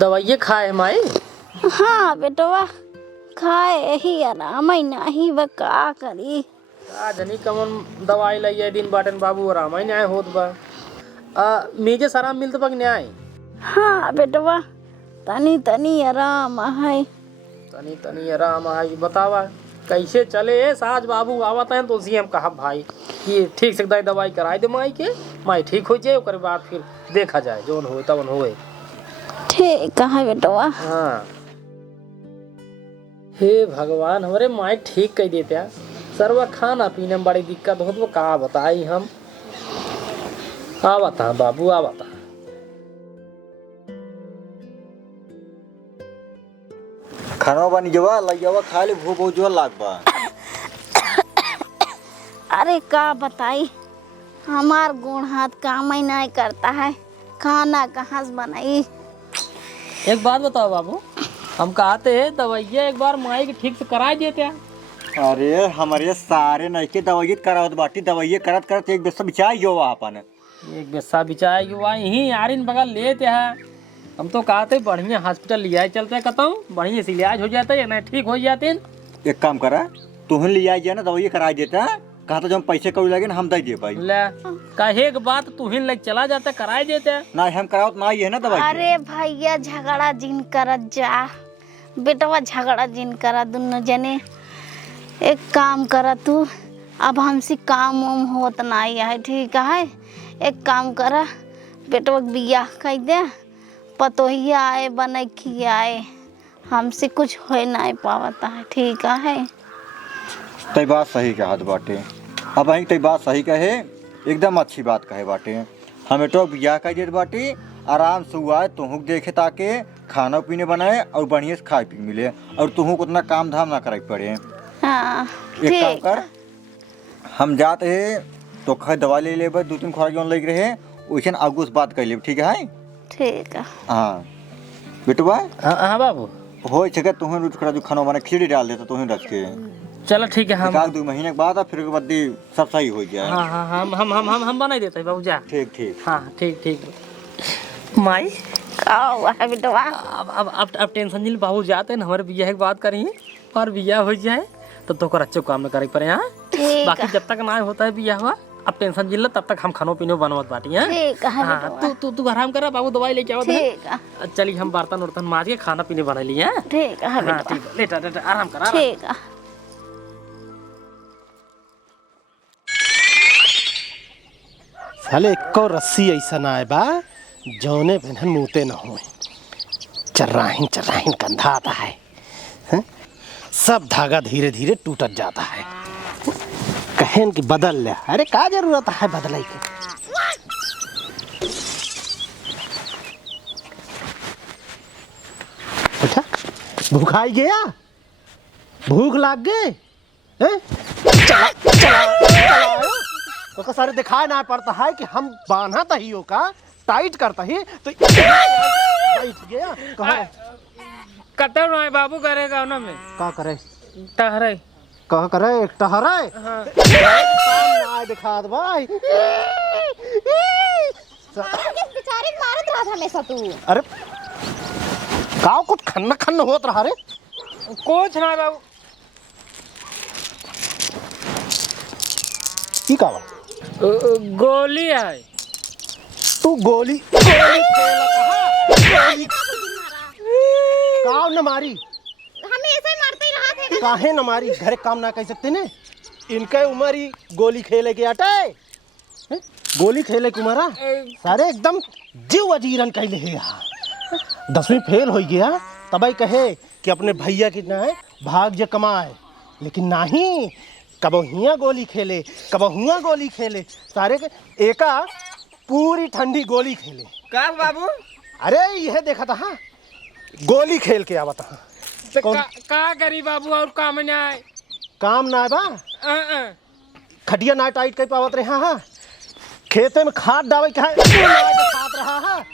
दवाइये खाए माई? हाँ बेटवा खाए यही आराम ही नहीं बा का करी। जनी कमन दवाई लइए दिन बाटन बाबू आराम ही न्याय होत बा। मीजे आराम मिलत बा कि न्याय? हाँ बेटवा तनी तनी आराम है। तनी तनी आराम है। बतावा कैसे चले? साज बाबू आवत हैं तो उसी हम कहा भाई कि ठीक से दवाई कराए दे माई के, माई ठीक हो जाए ओकर बाद फिर देखा जाए जोन हो तवन होए। ठीक है बेटवा। हाँ हे भगवान हमारे माई ठीक कह देते। सर्व खाना पीने में बड़ी दिक्कत हो तो का बताई हम। आवता बाबू आवता। खाना बनी जवा लइयावा खा ले भूख बहुत जोर लाग बा। अरे का बताई हमार गुण हाथ काम ही नहीं करता है, खाना कहाँ से बनाई। एक बात बताओ बाबू, हम कहते हैं दवाइया एक बार माई के ठीक से कराए देते हैं। अरे हमारे सारे नइके दवाई करावत बाटी, दवाई करत करत एक बेसा बिचाई जो अपन एक बेसा बिचाए युवा यहीं आरिन बगल लेते हैं। हम तो कहते बढ़िया हॉस्पिटल लिया चलते कहता बढ़िया से इलाज हो जाता है ना ठीक हो जाते। एक काम करा तुहन ले आई ना दवाई करा देता, कहा तो जब पैसे कभी लगे ना हम दे पाई। ले कहे के बात तुहिन लग चला जाता कराए देते ना हम करावत ना ये ना दवाई। अरे भैया झगड़ा जिन करत जा बेटवा, झगड़ा जिन करा दोनों जने। एक काम करा तू, अब हमसे काम वाम होत नहीं है ठीक है। एक काम करा बेटवा बियाह कर दे, पतोहिया आए बने खियाए, हमसे कुछ हो नहीं पावता है ठीक है। तई बात सही कहा बाटे, अब अही तई बात सही कहे, एकदम अच्छी बात कहे बाटे। हमें तो बियाह कर देते बाटे, आराम से हुआ है तुहू देखे ताके खाना पीने बनाए और बढ़िया से खाए पी मिले और तुहू को उतना काम धाम ना करे पड़े। हाँ एक काम ठीक। कर हम जाते हैं तो खै दवा ले ले 2-3 खुराक जोन लग रहे वैसे आगू से बात कर ले ठीक है। ठीक है हाँ बेटुआ। हाँ बाबू हो सके तुहन रोज खड़ा जो खाना बना खिचड़ी डाल देता तुहन रख के। चलो ठीक है हम 1-2 महीने के बाद फिर के बाद सब सही हो जाए। हाँ हाँ हम बना देते हैं बाबू जा। ठीक ठीक। हाँ ठीक ठीक माई का हुआ है बेटवा? अब टेंशन नहीं बाबू जाते हैं हमारे बियाह की बात करेंगे और बियाह हो जाए तो तोकर अच्छे काम में करे पड़े। यहाँ बाकी जब तक ना होता है बियाह हुआ अब टेंशन जिल्ला तब तक हम खानो पीनो बनवत बाटी हैं। ठीक है हाँ तू आराम कर बाबू दवाई लेके आओ। ठीक है चलिए हम बर्तन उर्तन मार के खाना पीने बना लिए हैं। ठीक है हाँ ठीक है लेटा आराम कर। ठीक है। साले एको रस्सी ऐसा ना आए बा जौने बिना मुँहते न हो। चर्राहीन कंधा आता है, हैं? सब धागा धीरे धीरे टूटत जाता है। कहन कि बदल ले, अरे का जरूरत है बदलाई के। अच्छा भूखाई गया, भूख लाग गए हैं? चला तो सारे दिखाई ना पड़ता है कि हम बांधा तहियो का टाइट करता ही तो बैठ गया। कहाँ कतौ ना बाबू करेगा ना में का करे टहरे कह करे टहरे। हाँ काम ना दिखा दे भाई। बेचारे मारत रहा था हमेशा तू। अरे गाँव कुछ खन्ना खन्न होत रहा रे। कुछ ना बाबू की का गोली है। तू गोली खेला कहा काव न मारी, हमें ऐसे ही मारते ही रहा थे। काहे न मारी, घरे काम ना कर सकते ने। इनके उम्र ही गोली खेले के आटे हैं? गोली खेले के उम्र सारे एकदम जीव अजीरन कहले है। यहाँ 10वीं फेल हो गया तब कहे कि अपने भैया की ना भाग जे कमाए, लेकिन नहीं कब हिया गोली खेले कब हुआ गोली खेले। सारे के एका पूरी ठंडी गोली खेले। का बाबू? अरे यह देखा था हाँ? गोली खेल के आवता हाँ। तो का करी बाबू और काम ना आए? काम ना बा खटिया ना टाइट कर पावत रहे। हाँ खेते में खाद डावे के खाद रहा है।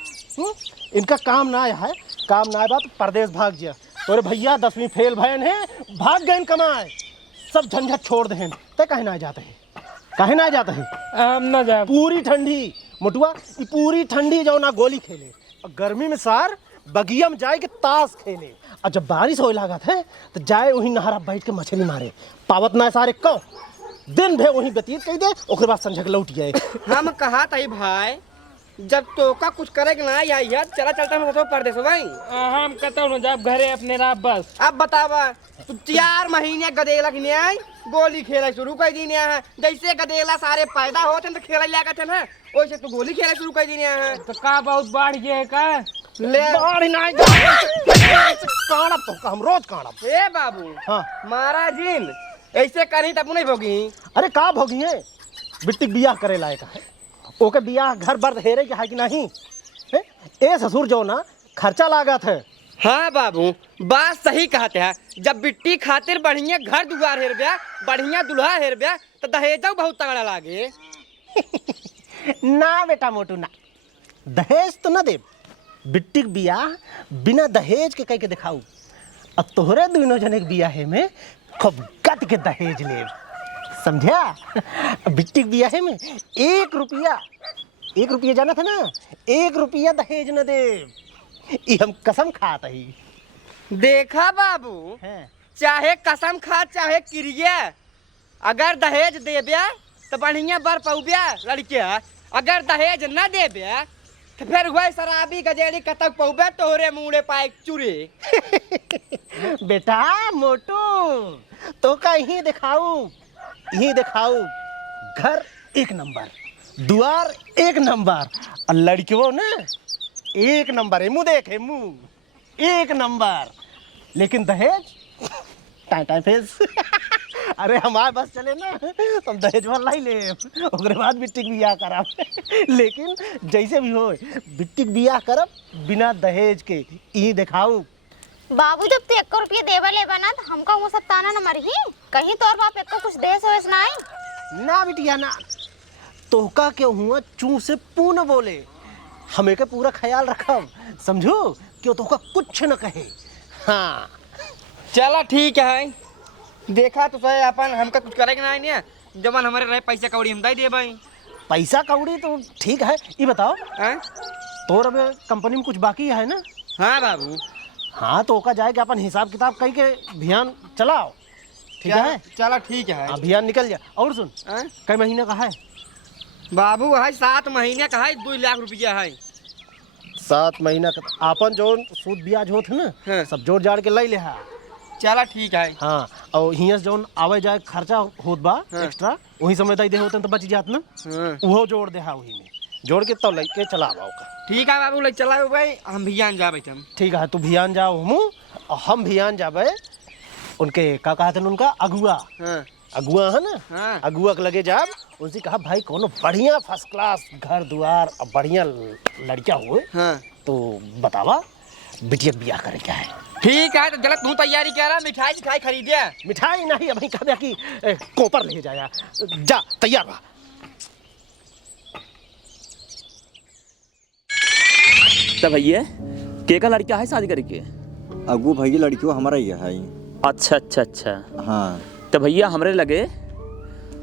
इनका काम ना है, काम ना बा तो परदेश भाग जा। तोरे भैया 10वीं फेल भयन है, भाग गए कमाए, सब झंझट छोड़ दे। ते कहे ना जाते है, कहे ना जाते है। हम ना जाए। पूरी ठंडी मोटुआ, ये पूरी ठंडी जाओ ना गोली खेले, और गर्मी में सार बगिया में जाए के ताश खेले, और जब बारिश होए लागत है तो जाए वही नहरा बैठ के मछली मारे। पावत ना सारे कौ दिन भे वही व्यतीत कर दे, ओकरे बाद संझक लौट जाए। हम कहा था भाई, जब तो का कुछ करेगा ना या चला चलता मैं परदेश भाई। हम कहता हूँ जब घरे अपने रात बस। अब बतावा तू 4 महीने गदेला की न्याय गोली खेला शुरू कर दी है। जैसे गदेला सारे पैदा होते तो खेला लिया करते ना, वैसे तू गोली खेला शुरू कर दी है। तो का बहुत बढ़ गया है का? ले बाढ़ ना काड़ा तो हम रोज काड़ा। ए बाबू, हाँ मारा जिन ऐसे करी तब नहीं भोगी। अरे का भोगी है, बिट्टी बियाह करे लायक है, ओके बियाह घर बर हेरे के है कि नहीं है? ए ससुर जो ना खर्चा लागत है। हाँ बाबू, बात सही कहते हैं। जब बिट्टी खातिर बढ़िया घर दुआर हेर ब्या, बढ़िया दुल्हा हेर ब्या, तो दहेज बहुत तगड़ा लागे। ना बेटा मोटू ना, दहेज तो ना दे, बिट्टी के बियाह बिना दहेज के कह के दिखाऊ, और तोहरे दोनों जने के बियाह में खूब गट के दहेज ले, समझा? बिट्टी के बियाह में 1 रुपया जाना था ना, 1 रुपया दहेज न दे, ये हम कसम खाता ही। देखा बाबू, चाहे कसम खा चाहे क्रिया, अगर दहेज दे ब्या तो बढ़िया बर पौब्या लड़किया, अगर दहेज न दे ब्या तो फिर वही शराबी गजेड़ी कतक पौब्या तोहरे मुंडे पाए चुरे। बेटा मोटू तो का यही दिखाऊ, घर 1 नंबर, दुआर 1 नंबर, और लड़कियों ना 1 नंबर है, मुँह देखे मुँह 1 नंबर, लेकिन दहेज टाइम फेस। अरे हमारे बस चले ना तो हम दहेज वाला ही ले, ओकरे बाद बिट्टी के बियाह करब। लेकिन जैसे भी हो बिट्टी के बियाह करब बिना दहेज के, यही दिखाऊ। बाबू जब तू 1 रुपया देवा ले बना तो हमका वो सब ताना न मरही, कहीं तोर बाप एको कुछ दे सोस ना आई। ना बिटिया ना, तोहका क्यों हुआ चू से पूर्ण बोले, हमें के पूरा ख्याल रखब, समझो क्यों तोहका कुछ न कहे। हाँ चला ठीक है, देखा तो सही अपन हमका कुछ करेगा नहीं, जब हमारे रहे पैसा कौड़ी हम दे भाई। पैसा कौड़ी तो ठीक है, ये बताओ तोर अब कंपनी में कुछ बाकी है ना? हाँ बाबू। हाँ तो ओका जाए कि अपन हिसाब किताब कई के अभियान चलाओ, ठीक है? चला ठीक है, अभियान निकल जा। और सुन, कई महीने का है बाबू? है 7 महीने का है, 2 लाख रुपया है। 7 महीना का अपन जो सूद ब्याज होत है ना, सब जोड़ जाड़ के ले हा। चला ठीक है। हाँ, और हियाँ जो आवे जाए खर्चा होत बा एक्स्ट्रा, वही समय दे होते तो बच जात ना, वो जोड़ दे हा, वही में जोड़ के तब लेके चला का। ठीक है बाबू, ले चला भाई, हम भियान जाबे हम। ठीक है, तू भियान जाओ हमू, और हम भियान जाबे उनके का कहते हैं उनका अगुआ। अगुआ है ना? हाँ। अगुआ के लगे जाब, उनसे कहा भाई कोनो बढ़िया फर्स्ट क्लास घर द्वार और बढ़िया लड़का हुए, तो बतावा बिटिया बियाह करे क्या है। ठीक है, तो चला तू तैयारी कर रहा, मिठाई सिखाई खरीदे। मिठाई नहीं, अभी कहा कि कोपर ले जाया, जा तैयार बा। तो भैया के का लड़का है शादी करके? अगू भैया लड़कियों हमारा ही है। अच्छा अच्छा अच्छा। हाँ तो भैया हमरे लगे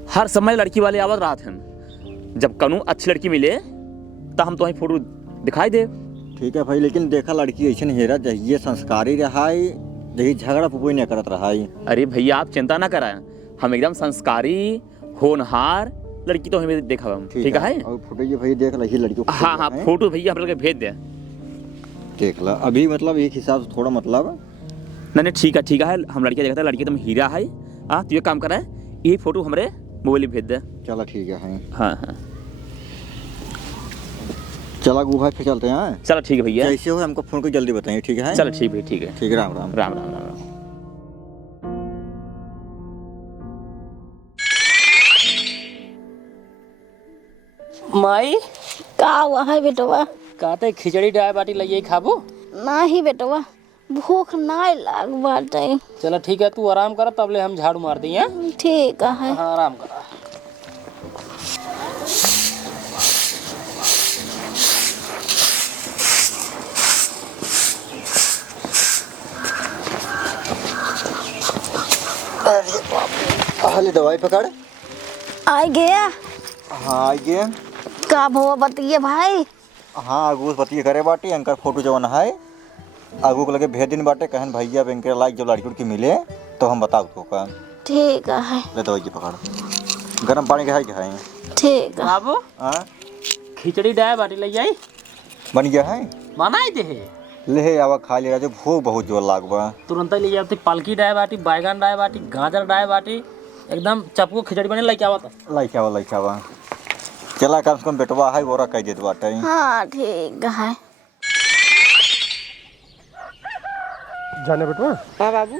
हर समय लड़की वाले आवत रात हैं, जब कनु अच्छी लड़की मिले तो हम तुम्हें फोटो दिखाई दे। ठीक है भाई, लेकिन देखा लड़की ऐसे हेरा चाहिए, संस्कारी रहा, यही झगड़ा पुपुई नहीं करत रहा। अरे भैया आप चिंता ना कराएं, हम एकदम संस्कारी होनहार लड़की तो हमें देखा हम। ठीक है, और फोटो ये भाई देख ली लड़की। हाँ हाँ, फोटो भैया हम लोग भेज दे। देख ला अभी, मतलब एक हिसाब से थोड़ा मतलब नहीं ठीक है, हम लड़कियाँ देखते हैं, लड़की तुम हीरा है। हाँ तो ये काम कर रहा है, यही फोटो हमारे मोबाइल भेज दे। चला ठीक है। हाँ हाँ चला गुफा फिर चलते हैं। चलो ठीक है भैया, जैसे हो हमको फोन को जल्दी बताइए। ठीक है, चलो ठीक है, ठीक है, ठीक है। राम राम राम राम राम राम। माई का हुआ है बेटवा? कहते खिचड़ी डाय बाटी लइए खाबो? नहीं बेटवा, भूख नहीं लाग बाटे। चलो ठीक है, तू आराम कर, तब ले हम झाड़ू मार दिए। ठीक है। हाँ आराम कर। अरे बाप रे, दवाई पकड़। आ गया हाँ आ गए। का भो बतिए भाई। हाँ आगू बतिए करे बाटी अंकर फोटो जवन है आगू को लगे भेज दिन बाटे कहन भैया बैंक लाइक जब लड़की उड़की मिले तो हम बताओ तो का। ठीक है ले दवाई पकड़। गर्म पानी के है क्या है? ठीक है। बाबू हाँ खिचड़ी डाय बाटी ले जाई बन गया है। बनाई दे ले आवा खा ले जो भूख बहुत जोर लागबा। तुरंत ले जाती पालकी डाय बाटी बैगन डाय बाटी गाजर डाय बाटी एकदम चपको खिचड़ी बने लेके आवत। लाइक आवा चला कम से कम बेटवा है वो कह देत बाटे। हाँ ठीक है। जाने बेटवा। हाँ बाबू।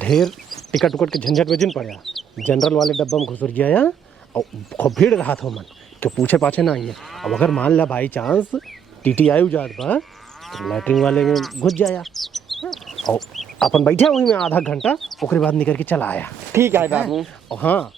ढेर टिकट उकट के झंझट में जिन पड़ा। जनरल वाले डब्बा में घुसर गया या और खूब भीड़ रहा था मन क्यों पूछे पाछे ना आइए। अब अगर मान ला बाई चांस टीटी आयु जात बा तो लैटरिन वाले में घुस जाया और अपन बैठे वहीं में आधा घंटा ओकरे बाद निकल के चला आया। ठीक है बाबू। और हाँ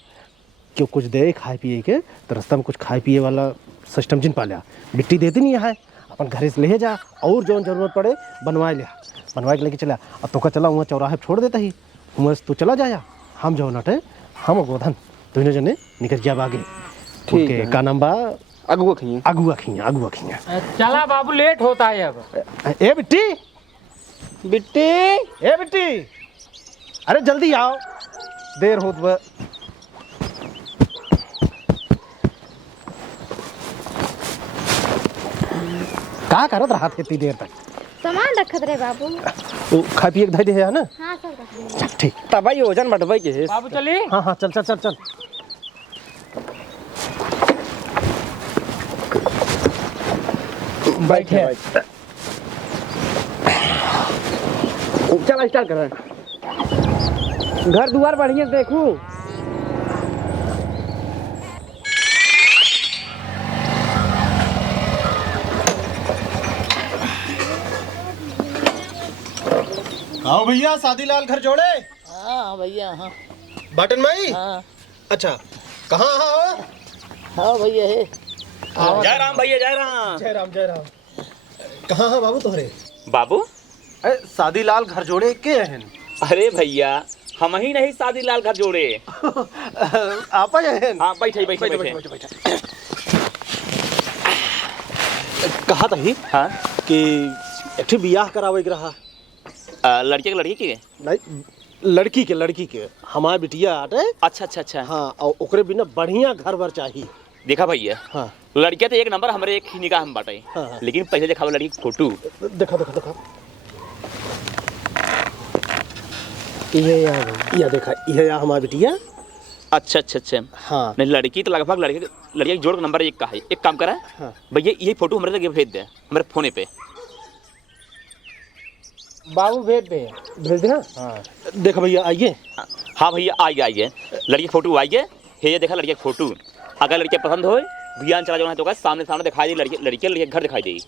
क्यों कुछ दे खाए पिए के तो रास्ता में कुछ खाए पिए वाला सिस्टम जिन पा लिया। मिट्टी देती नहीं है अपन घर से ले जा और जो जरूरत पड़े बनवा लिया बनवा के लेके चला। अब तो का चला वहाँ चौराहे छोड़ देता ही वहाँ तू चला जाया हम जो नटे हम और गोधन दोनों जने निकल जाए आगे। ठीक है। का नाम बा अगुआ खिए। अगुआ खिया। चला बाबू लेट होता है अब। ए बिट्टी बिट्टी। ए बिट्टी अरे जल्दी आओ देर होत बा। का करत रहा थे इतनी देर तक? सामान रखत रहे बाबू। वो खा पिए के धैर्य है ना? हाँ सब रख रहे। चल ठीक। तब भाई वजन बढ़वाई के है। बाबू चली हाँ हाँ चल चल चल चल। बैठे। चल स्टार्ट कर। घर द्वार बढ़िया देखू। आओ भैया शादी लाल घर जोड़े। हाँ भैया हाँ बाटन माई। हाँ अच्छा कहाँ हो? हाँ भैया है। जय राम भैया जय राम। जय राम जय राम। कहाँ है बाबू तोहरे? बाबू अरे शादी लाल घर जोड़े के हैं? अरे भैया हम ही नहीं शादी लाल घर जोड़े। आप हैं? हाँ बैठे बैठे बैठे। कहा था ही हाँ कि एक ठे बियाह करावे के रहा। लड़के के लड़की के। नहीं लड़की के हमार बिटिया आटे। अच्छा अच्छा अच्छा। हाँ और ओकरे बिना बढ़िया घर बर चाहिए। देखा भैया हाँ लड़किया तो एक नंबर हमारे एक ही निकाह में बाटे। हाँ। लेकिन पहले देखा लड़की की फोटो। देखो देखो देखो ये देखा ये हमारी बिटिया। अच्छा अच्छा अच्छा। हाँ नहीं लड़की तो लगभग लड़की जोड़ का नंबर एक का है। एक काम करा हाँ। भैया यही फोटो हमारे तक भेज दे हमारे फोने पे। बाबू भेज दे। भेज देना। हाँ देखो भैया आइए। हाँ भैया आइए लड़की की फोटो आइए। ये देखा लड़की की फोटो अगर लड़की पसंद हो भैया चला जाना तो सामने सामने दिखाई दी लड़की घर दिखाई देगी।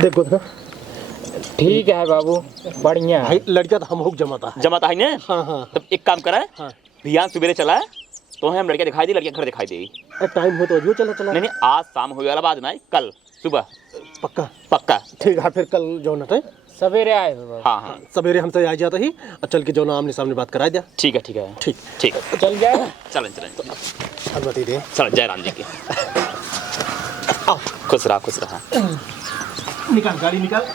देखो देखो ठीक है बाबू बढ़िया भाई लड़का तो हम हुक जमाता है। जमाता है ना। हाँ हाँ तब एक काम करा हाँ। भैया सवेरे चला तो हम लड़कियाँ दिखाई दी लड़कियाँ घर दिखाई देगी। टाइम हो तो अजू चला चला। नहीं आज शाम हो वाला बात ना कल सुबह पक्का पक्का। ठीक है फिर कल जो नटे सवेरे आए हो बाबू। हाँ हाँ सवेरे हमसे आ जाता ही और चल के जो ना आमने सामने बात करा दिया। ठीक है ठीक है ठीक ठीक है चल जाए। चलें अनुमति दे। चल जय राम जी की। खुश रहा। निकाल गाड़ी निकाल।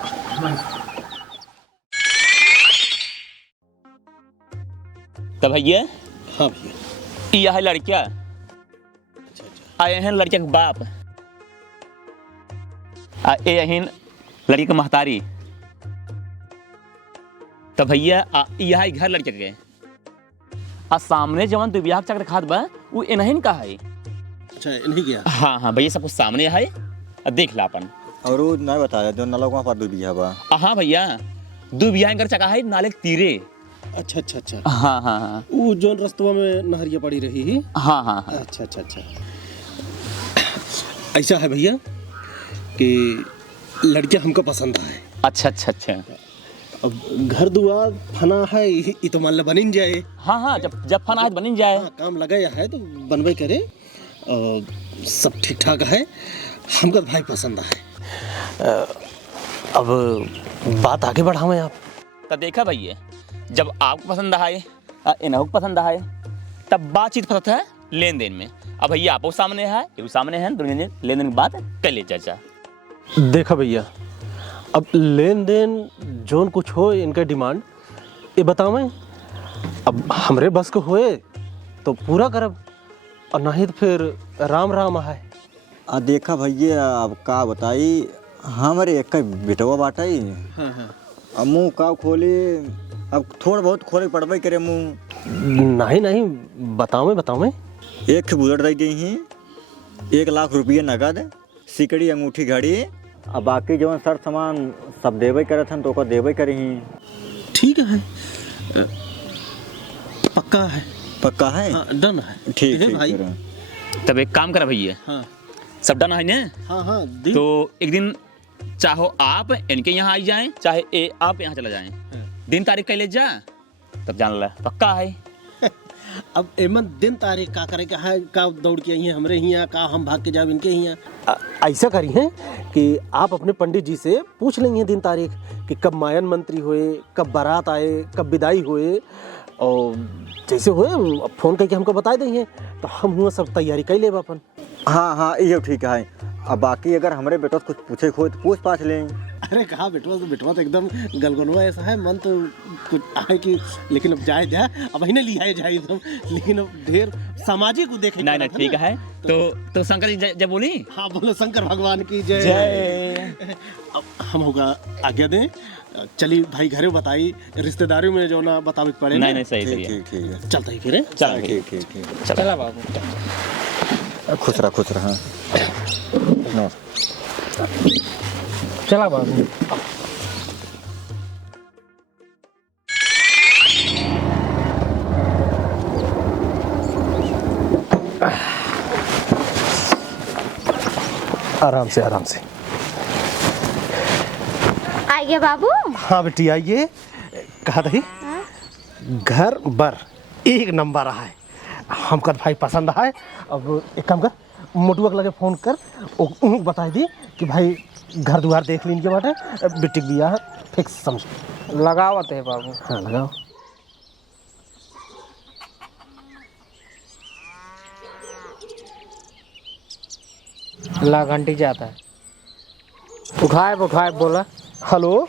तब भैया हाँ भैया यह है लड़किया आए हैं लड़के के बाप आए हैं लड़की के महतारी। तब भैया यह है घर लड़के के सामने जवन तू बियाह चक्र खात बा वो इन्हीं का है। अच्छा नहीं गया। हाँ हाँ भैया सब कुछ सामने है देख ला अपन। और वो नहीं बताया जो नलों वहाँ पर दो बिया बा। हाँ भैया दो बियाह कर चका है नाले के तीरे। अच्छा अच्छा अच्छा। हाँ हाँ हाँ वो जो रस्तवा में नहरिया पड़ी रही ही। हाँ हाँ हाँ। अच्छा अच्छा अच्छा। ऐसा है भैया कि लड़कियां हमको पसंद है। अच्छा अच्छा अच्छा। अब घर दुआर फना है ये तो मान ला बनिन जाए। हाँ हाँ जब फना है तो बन जाए। हाँ, काम लगाया है तो बनवे करे सब ठीक ठाक है हमको भाई पसंद है। अब बात आगे बढ़ावें आप। तो देखा भैया जब आपको पसंद आए इनको पसंद आए तब बातचीत फंसत है लेन देन में। अब भैया आपको सामने है ये भी सामने है, दोनों लेन देन की बात कर ले चाचा। देखा भैया, अब लेन देन जोन कुछ हो इनका डिमांड ये बताओ, अब हमरे बस को होए तो पूरा करब और नहीं तो फिर राम राम है। देखा भैया अब का बताई, हमारे एक बेटवा बाटाई। अब मुँह का खोले, अब थोड़ा बहुत खोले पड़बे करे मुँह। नहीं नहीं बताओ मैं एक बुलेट दे दी ही, 1 लाख रुपये नगद, सिकड़ी अंगूठी घड़ी, अब बाकी जो सर सामान सब देवे करे थे तो देवे करे ही। ठीक है, पक्का है। पक्का है? हाँ, डन है। ठीक है ठीक भाई। तब एक काम करा भैया, हाँ सब डन है ना? हाँ तो एक दिन चाहो आप इनके यहाँ आई जाएं, चाहे आप यहाँ चला जाएं, दिन तारीख कह ले जा तब जान ला पक्का है। अब एमन दिन तारीख का करे का दौड़ के आई हैं हमरे यहाँ, का हम भाग के जाब इनके यहाँ। ऐसा करी है कि आप अपने पंडित जी से पूछ लेंगे दिन तारीख कि कब मायन मंत्री हुए, कब बारात आए, कब विदाई हुए, और जैसे हुए फ़ोन करके हमको बता देंगे तो हम हुआ सब तैयारी कर ले अपन। हाँ ये ठीक है। अब बाकी अगर हमारे बेटो कुछ पूछे हो तो पूछ पाछ लें। अरे कहा बेटवा तो एकदम गलगलवा ऐसा है, मन तो कुछ आए कि लेकिन अब जाए अब ही ना लिया जाए एकदम, लेकिन अब ढेर सामाजिक को देखे। नहीं ठीक है। तो शंकर जी जब बोली, हाँ बोलो शंकर भगवान की जय। अब हम होगा आज्ञा दें, चली भाई घरे बताई, रिश्तेदारी में जो ना बतावे पड़े। नहीं सही है। ठीक है, चलता ही फिर। चल ठीक चला बाबू, खुश रहा। चला बाबू। आराम से। आइए बाबू। हाँ बेटी आइए। कहा थी घर बर एक नंबर रहा है, हमका भाई पसंद है। अब एक काम कर, मोटुआ के लगे फ़ोन कर, उन्हें बता दी कि भाई घर द्वार देख लीजिए बाटे, बेटी बिया फिक्स समझ लगावत है बाबू। हाँ लगाओ। ला घंटी जाता है, उठाए बोला। हेलो।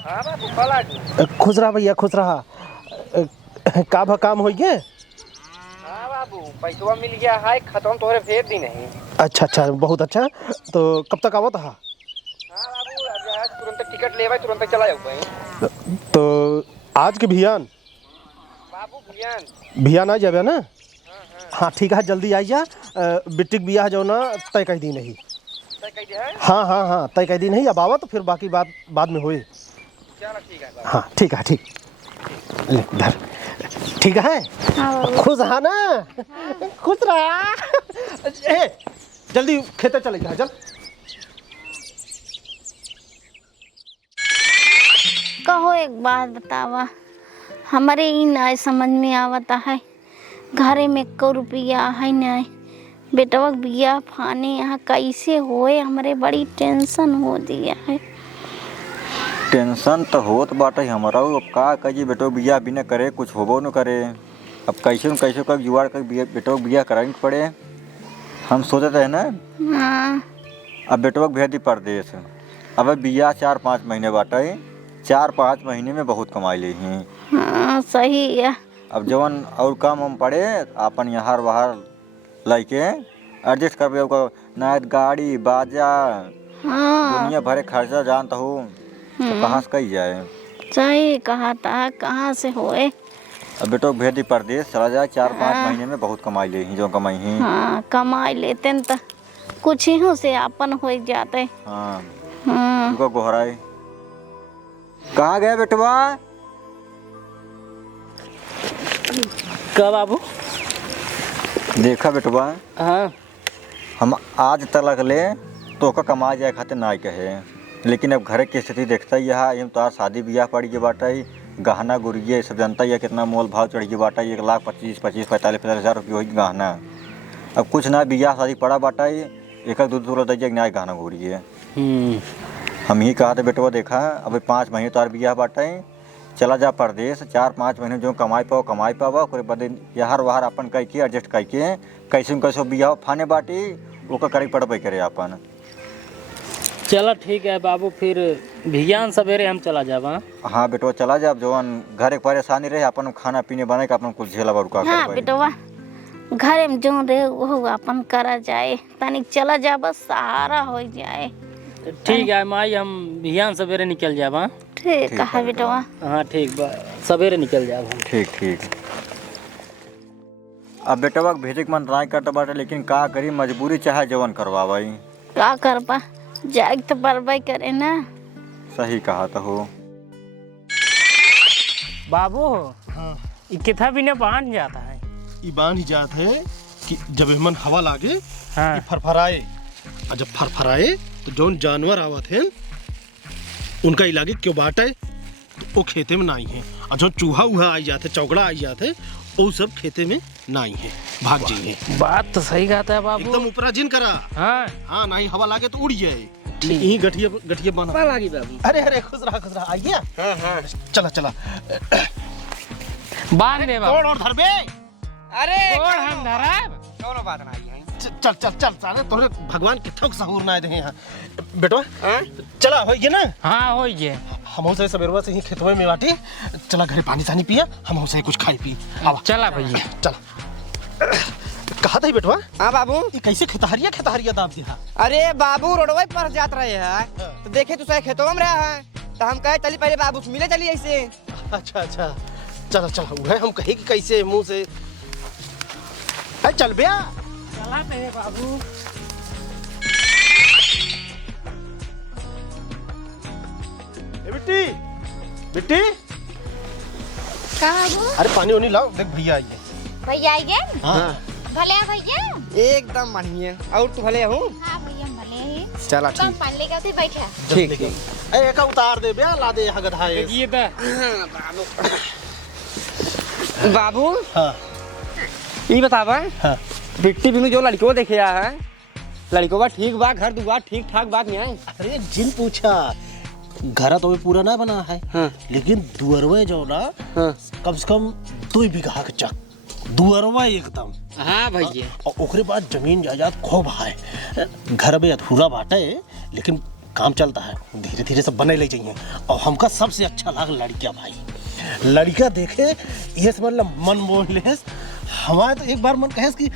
हाँ बाबू, खुश रहा भैया, खुश रहा। का काम हो गए? हाँ बाबू, पैसा मिल गया है, खत्म तोहरे फेर दी नहीं। अच्छा बहुत अच्छा। तो कब तक आवत? हाँ बाबू, तुरंत टिकट ले भाई, तुरंत चला जाओ। तो आज के भियान बाबू भियान आ जाए ना? हाँ ठीक है, जल्दी आई जा। बिटिक बिया जो ना तय कह दी नहीं। हाँ तय कह दी नहीं, अब आवा तो फिर बाकी बात बाद में हुई। हाँ ठीक है, ले धर। ठीक है, खुश है ना? खुश रहा। जल्दी खेते चले जा, चल। कहो एक बात बतावा, हमारे ही ना समझ में आवता है, घरे में 1 रुपया है नहीं, बेटवा बिया फाने यहाँ कैसे होए, हमारे बड़ी टेंशन हो दिया है। टेंशन तो होत बाटे हमारा। अब का कही बेटो बिया बिना करे कुछ होबो न करे। अब कैसे कब जुआड़ कर बेटो बिया कराने पड़े। हम सोचते हैं ना। हाँ। अब बेटवा भेज दी परदेश, अब बिया 4-5 महीने बाटे, 4-5 महीने में बहुत कमाई ले ही। हाँ सही है। अब जवन और काम हम पड़े अपन यहाँ बाहर लेके एडजस्ट कर पे, ना गाड़ी बाजा, हाँ दुनिया भरे खर्चा जानता हूँ, तो कहाँ से कही जाए। सही कहा था, कहाँ से होए। अब बेटो भेज दी परदेश चला जाए, 4-5 महीने में बहुत कमाई ले ही, जो कमाई ही। हाँ कमाई लेते न तो कुछ ही से अपन हो जाते। हाँ हाँ गोहराए। कहाँ गया बेटवा? क्या बाबू? देखा बेटवा, हाँ हम आज तक ले तो का कमा जाए खातिर ना कहे, लेकिन अब घर की स्थिति देखता ही है। तो आज शादी ब्याह पड़ी के बाटा ही, गहना गुड़िया सब जानता ही है कितना मोल भाव चढ़ के बाटा, 1,25,000 हज़ार रुपये हो गहना। अब कुछ ना ब्याह शादी पड़ा बाटा ही, 1-2 तोला दे न्याय गहना गुड़िए। हम ही कहा था बेटवा देखा, अभी 5 महीने तो ब्याह बाटा ही, चला जा परदेश 4-5 महीने जो कमाई पावा ओकरे बाद यहार वहार अपन कह के एडजस्ट कह के कैसे बियाह फाने बाटी ओकर करे पड़बे करे अपन। चलो ठीक है बाबू, फिर भियान सवेरे हम चला जाब। हाँ बेटवा चला जा, जवन घर एक परेशानी रहे अपन खाना पीने बने का अपन कुछ झेला बरुका हाँ करबे। बेटवा घरे में जो रहे वो अपन करा जाए, तनिक चला जा बस सहारा हो जाए। ठीक है माई, हम भियान सवेरे निकल जाब। ठीक है बेटवा। हाँ ठीक बा, सवेरे निकल जाब हम। ठीक। अब बेटवा के भेजे के मन राय करता बाटे, लेकिन का करी मजबूरी चाहे जवन करवाई। का करबा, जाए तो बरबाई करे ना। सही कहा तो हो बाबू। हाँ ये कितना भी बांध जाता है। ये बांध ही जात है कि जब मन हवा लागे हाँ। ये फरफराए, और जब फरफराए तो जौन जानवर आवत हैं उनका इलाके क्यों बाटे तो वो खेते में नहीं है, और जो चूहा उहा आई जाते चौकड़ा आई जाते वो सब खेते में नहीं है, भाग जाइए। बात तो सही कहता है बाबू। एकदम ऊपरा जिन करा। हाँ नहीं हवा लागे तो उड़ जाए। यही गठिया बना लागी बाबू। अरे खुश रहा आइए। हाँ चला बांध दे बाबू। तोड़ और धर बे। अरे और हम धराब। कौनो बात नहीं है। चल सारे तोरे भगवान कितना सहूर ना दे यहाँ बेटो। चला हो गया ना। हाँ हो गए। हम से सवेरवा से ही खेतवे में बाटी, चला घरे पानी सानी पिया, हम से कुछ खाई पी आवा। चला भैया चला। कहा था बेटवा? हाँ बाबू। ये कैसे खेतहरिया दाब दिया? अरे बाबू रोडवे पर जात रहे हैं तो देखे तू सही खेतों में रहा है तो हम कहे चली पहले बाबू से मिले चली ऐसे। अच्छा चला वो हम कहे कि कैसे मुंह से। अरे चल बिया। चला मेरे बाबू। बिट्टी का बाबू? अरे पानी वानी लाओ, देख भैया आइए। भैया आई गए? हाँ भले हैं भैया? एकदम बढ़िया। और तू भले हूँ? हाँ भैया भले ही। चला कम पानी लेके उधर बैठा। ठीक। अरे एक उतार दे बे, ला दे यहाँ गधा है। ये तो बाबू हाँ ये बतावा हाँ बिट्टी बिनु जो लड़कियों देखे है लड़कों बा ठीक बा, घर दुआर ठीक ठाक बा नहीं है? अरे जिन पूछा घर तो पूरा ना बना है। हाँ। लेकिन दुअरवे जो ना हाँ। कम से कम 2 बीघा के चक दुअरवा एकदम। हाँ भैया। और ओकरे बाद जमीन जायदाद खूब है। घर में अधूरा बाटे लेकिन काम चलता है, धीरे धीरे सब बने ले जाइए। और हमका सबसे अच्छा लगा लड़कियां भाई, लड़कियां देखे ये समझ ला मन मोह ले। हमारे तो एक बार मन कहे कि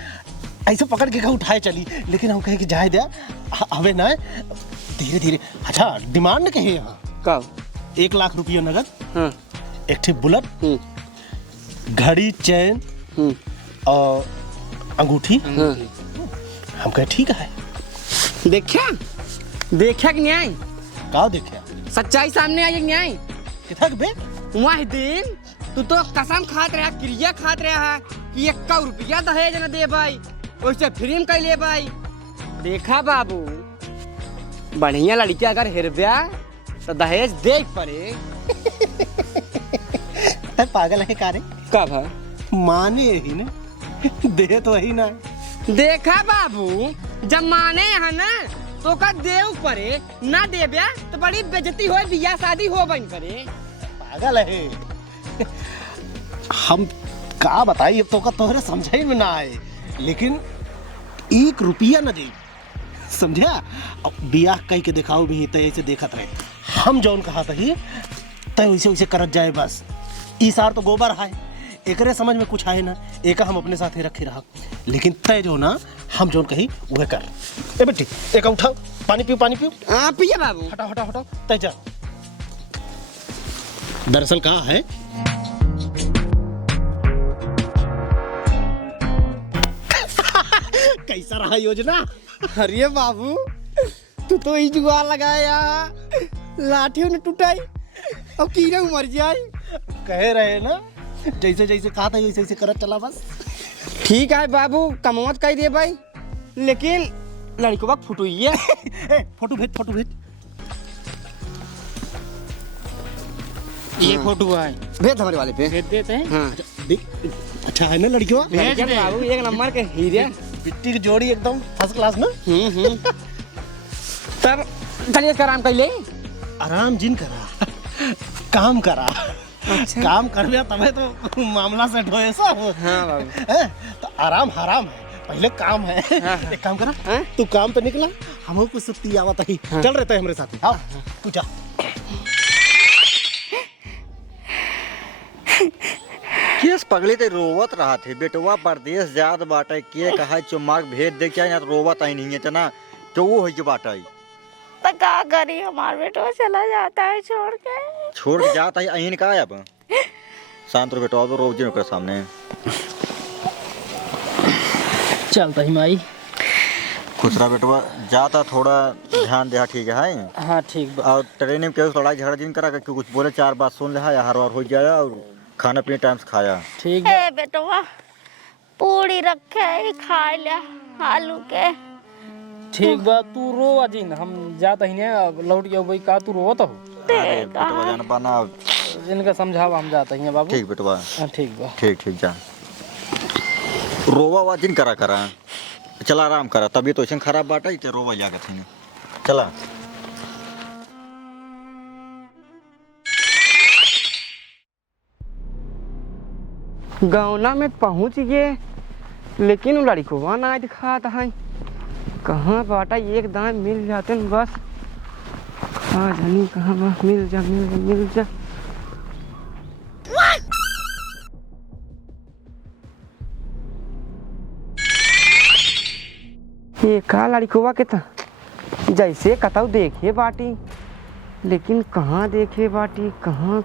ऐसे पकड़ के उठाए चली, लेकिन हम कहे कि जाए दिया हमें ना धीरे धीरे। अच्छा डिमांड कहे यहाँ कब? 1 लाख रुपया नगद, हाँ। एक ठे बुलेट, घड़ी चैन और अंगूठी। हम कहे ठीक है। देखा कि न्याय का देखे सच्चाई सामने आई न्याय। कितना बे वह दिन तू तो कसम खात रहा, क्रिया खात रहा कि 1 रुपया दहेज न दे भाई, वैसे फ्री में कैले भाई। देखा बाबू बढ़िया लड़की अगर हेरब्या तो दहेज दे पड़े। पागल है कारे? कब है? माने ही ना, दे तो ही ना। देखा बाबू जब माने है ना तो का देव पड़े, ना देव्या तो बड़ी बेइज्जती हो, बियाह शादी हो बन करे। पागल है। हम का बताई अब तो का तोहरे समझे में ना आए, लेकिन 1 रुपया न दे, समझा? अब बियाह कह के दिखाओ भी तय ऐसे देखत रहे। हम जौन कहा था तय वैसे वैसे करत जाए बस। ई सार तो गोबर है, एकरे समझ में कुछ आए ना, एक हम अपने साथ ही रखे रहा। लेकिन तय जो ना हम जौन कही वह कर। ए बेटी एक उठाओ, पानी पियो। हाँ पिया बाबू। हटाओ तय जा। दरअसल कहा है कैसा रहा योजना? अरे बाबू तू तो ही जुगाड़ लगाया, लाठी ने टूटाई और कीड़े मर जाए। कह रहे ना जैसे जैसे कहा था वैसे वैसे करत चला बस। ठीक है बाबू कमौत कह दे भाई, लेकिन लड़कों का फोटो ही है। फोटो भेज। ये फोटो है, भेज हमारे वाले पे। भेज देते हैं। हाँ अच्छा है ना लड़कियों? भेज दे बाबू, 1 नंबर के हीरे। बिट्टी की जोड़ी एकदम फर्स्ट क्लास ना। तब चलिए इसका आराम कर ले। आराम जिन करा काम करा। काम करबे तबे तो मामला सेट होए सब। हाँ बाबू। हैं? तो आराम हराम है, पहले काम है। एक काम करा, तू काम पे निकला, हमको कुछ सुस्ती आवत है। चल रहते हमारे साथ। आओ तू जा। केस पगली ते रोवत रहा थे बेटवा परदेश जात बाटे के कहा चुम्माक भेज दे क्या यहाँ रोवत आई नहीं है तना तो वो है बाटे तो क्या करी, हमारा बेटा चला जाता है छोड़ के जाता है अहीन का अब शांत रहो बेटवा तो रोज दिन के सामने चलता ही माई। खुश रहा बेटवा जाता थोड़ा ध्यान दे ठीक है। हाँ ठीक बा। और ट्रेन में क्यों लड़ाई झगड़ा दिन करा क्यों कुछ बोले चार बात सुन ले हर बार हो जाया और खाना पीने टाइम से खाया। ठीक है बेटवा, पूरी रखे ही खा लिया आलू के। ठीक बा, तू रो अजीन हम जाता ही नहीं लौट गया भाई का तू रोवत हो। अरे बेटवा जान पाना इनका समझावा हम जाता ही बाबू। ठीक बेटवा। ठीक बा। ठीक जा रोवा वा दिन करा चला आराम करा तभी तो ऐसे खराब बाटा ही रोवा जाकर थी चला। गौना में पहुंच गए लेकिन वो लड़की को ना दिखाता है कहाँ बाटा एक दाम मिल जाते न बस खा जानी कहाँ बस मिल जा। ये का लड़कोवा के था जैसे कतौ देखे बाटी लेकिन कहाँ देखे बाटी कहाँ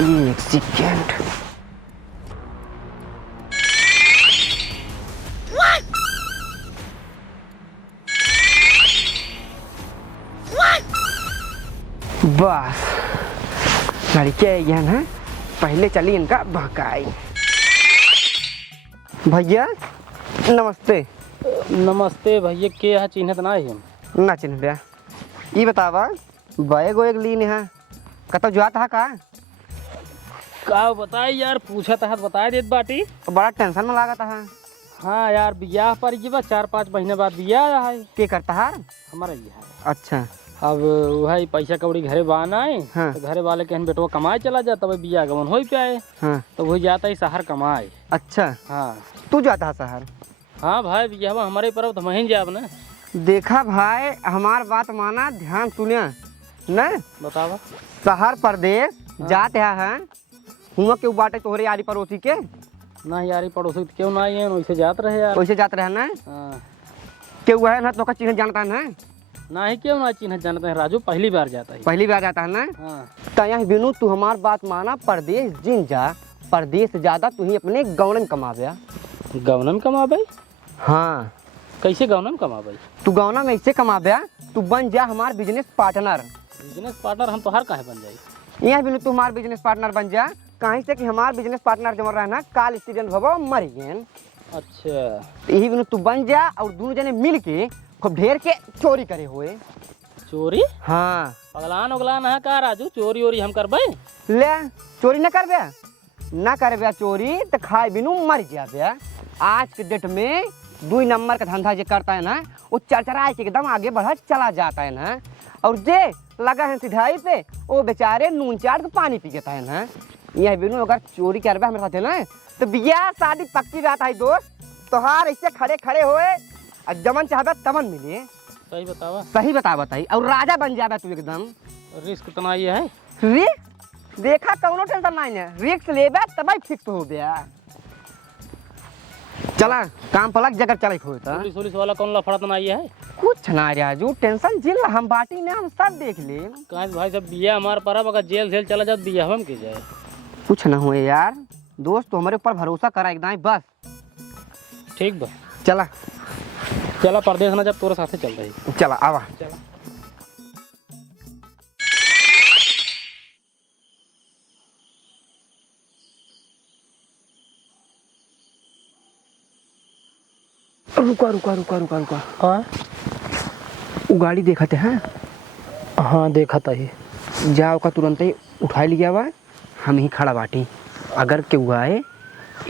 एक सेकेंड। बस लड़के यहाँ ना पहले चली इनका भगाई। भैया नमस्ते। नमस्ते भैया के यहाँ चिन्हत ना हम ना चिन्ह भैया ये बतावा बैग वैग लीन है कतौ जात है का बताई यार पूछा था बता देत बाटी। बड़ा टेंशन में लागत है। हाँ यार बियाह पर जी बा 4-5 महीने बाद बियाह आया है। के करता है हमारा ये है। अच्छा अब वही पैसा कौड़ी घरे बाना है। हाँ। तो घरे वाले के बेटवा कमाए चला जाता वही बियाह गवन हो पाए। हाँ। तो वही जाता ही शहर कमाए। अच्छा हाँ तू जाता है शहर। हाँ भाई बियाह हमारे पर तो वहीं जाब ना। देखा भाई हमार बात माना ध्यान सुनिया न बतावा शहर प्रदेश जाते हैं हुआ के बाटे तोहरे यारी पड़ोसी के ना यारी पड़ोसी क्यों ना आए वैसे जात रहे यार। वैसे जाते रहे ना हाँ। क्यों है ना तो का चिन्ह जानता है ना ना ही क्यों ना चिन्ह जानते हैं राजू पहली बार जाता है। पहली बार जाता है ना। हाँ। तया बिनु तू हमार बात माना प्रदेश जिन जा प्रदेश ज्यादा तू ही अपने गौनन कमावे। गौनन कमाबे। हाँ कैसे गौनन कमाबे। तू गौना में ऐसे कमावे तू बन जा हमार बिजनेस पार्टनर। बिजनेस पार्टनर हम तो हर काहे बन जाए। यहाँ बिनु तू हमार बिजनेस पार्टनर बन जा कहीं से कि हमार बिजनेस पार्टनर जमर रहना काल एक्सीडेंट हो मर गए। अच्छा यही बिनु तू बन जा और दोनों जने मिल के खूब ढेर के चोरी करे हुए। चोरी। हाँ पगलान उगलान है का राजू चोरी ओरी हम करबे। ले चोरी न करबे चोरी तो खाए बिनु मर जाबे। आज के डेट में 2 नंबर का धंधा जो करता है ना वो चरचरा के एकदम आगे बढ़ा चला जाता है ना और जे लगा है सिधाई पे वो बेचारे नून चाट के पानी पी जाता है ना। यह बिनु अगर चोरी करबे हमारे साथ है ना तो बियाह शादी पक्की बात है दोस्त। तोहार ऐसे खड़े होए और जमन चाहबे तमन मिले। सही बतावा। सही बताई और राजा बन जाबे तू एकदम। रिस्क कितना ये है। रिस्क देखा कौनो टेंशन नहीं है रिस्क लेबे तब फिक्स हो गया। चला काम पलक जगह चले हो तो पुलिस वाला कौन लफड़ा तो नहीं है। कुछ ना राजू टेंशन जिल हम बाटी ने हम सब देख ले। कहाँ भाई सब बिया हमारे पर अगर जेल चला जाए बिया हम के जाए। कुछ ना हुए यार दोस्त तो हमारे ऊपर भरोसा करा एकदम बस। ठीक बा चला परदेश ना जब तोरे साथे चल रही। चला आवा चला। रुका। हाँ वो गाड़ी देखते हैं। हाँ देखा था ही जाओ का तुरंत ही उठा लिया हुआ हम ही खड़ा बाटी अगर क्यों आए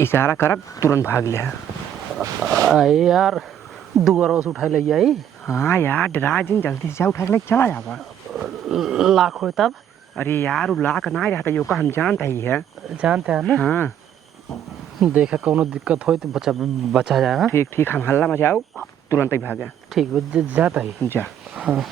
इशारा करब तुरंत भाग लिया। अरे यार दोबारा से उठा ले आई। हाँ यार डरा जिन जल्दी से उठा के चला जावा। लाख हो तब अरे यार उला का ना रहता यो का हम जानता ही है। जानते हैं ना। हाँ देखा कोनो दिक्कत हो तो बचा जाए। हाँ? ठीक ठीक हम हल्ला मचाओ तुरंत ही भागा। ठीक वो जाता ही। जा हाँ